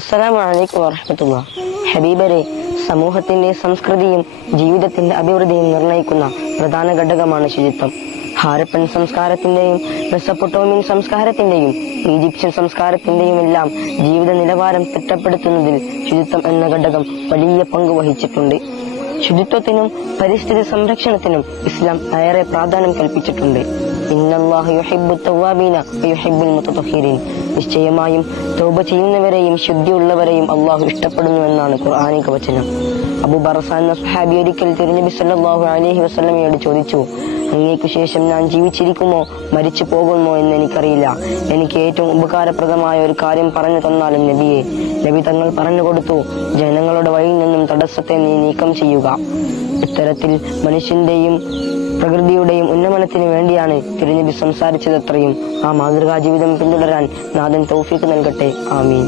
അസ്സലാമു അലൈക്കും വറഹ്മത്തുള്ളാഹി. ഹബീബരെ, സമൂഹത്തിന്റെ സംസ്കൃതിയും ജീവിതത്തിന്റെ അഭിവൃദ്ധിയും നിർണയിക്കുന്ന പ്രധാന ഘടകമാണ് ശുചിത്വം. ഹാരപ്പൻ സംസ്കാരത്തിന്റെയും മെസപ്പൊട്ടോമിയൻ സംസ്കാരത്തിന്റെയും ഈജിപ്ഷ്യൻ സംസ്കാരത്തിന്റെയും എല്ലാം ജീവിത നിലവാരം തിട്ടപ്പെടുത്തുന്നതിൽ ശുചിത്വം എന്ന ഘടകം വലിയ പങ്ക് വഹിച്ചിട്ടുണ്ട്. ശുചിത്വത്തിനും പരിസ്ഥിതി സംരക്ഷണത്തിനും ഇസ്ലാം ഏറെ പ്രാധാന്യം കൽപ്പിച്ചിട്ടുണ്ട്. ഇന്നല്ലാഹ യുഹിബ്ബുത് തവ്വാബീന വയുഹിബ്ബുൽ മുതത്വഹിരീൻ. നിശ്ചയമായും തൗബ ചെയ്യുന്നവരെയും ശുദ്ധിയുള്ളവരെയും അള്ളാഹു ഇഷ്ടപ്പെടുന്നുവെന്നാണ് ഖുർആനിക വചനം. അബൂ ബർസ എന്ന സ്വഹാബി ഒരിക്കൽ തിരുനബി സല്ലല്ലാഹു അലൈഹി വസല്ലമയോട് ചോദിച്ചു, അങ്ങേക്കു ശേഷം ഞാൻ ജീവിച്ചിരിക്കുമോ മരിച്ചു പോകുമോ എന്ന് എനിക്കറിയില്ല. എനിക്ക് ഏറ്റവും ഉപകാരപ്രദമായ ഒരു കാര്യം പറഞ്ഞു തന്നാലും നബിയെ. നബി തങ്ങൾ പറഞ്ഞു കൊടുത്തു, ജനങ്ങളുടെ വഴിയിൽ നിന്നും തടസ്സത്തെ നീ നീക്കം ചെയ്യുക. ഇത്തരത്തിൽ മനുഷ്യന്റെയും പ്രകൃതിയുടെയും ഉന്നമനത്തിന് വേണ്ടിയാണ് തിരുനബി സംസാരിച്ചതത്രയും. ആ മാതൃകാ ജീവിതം പിന്തുടരാൻ നാഥൻ തൗഫീഖ് നൽകട്ടെ. ആമീൻ.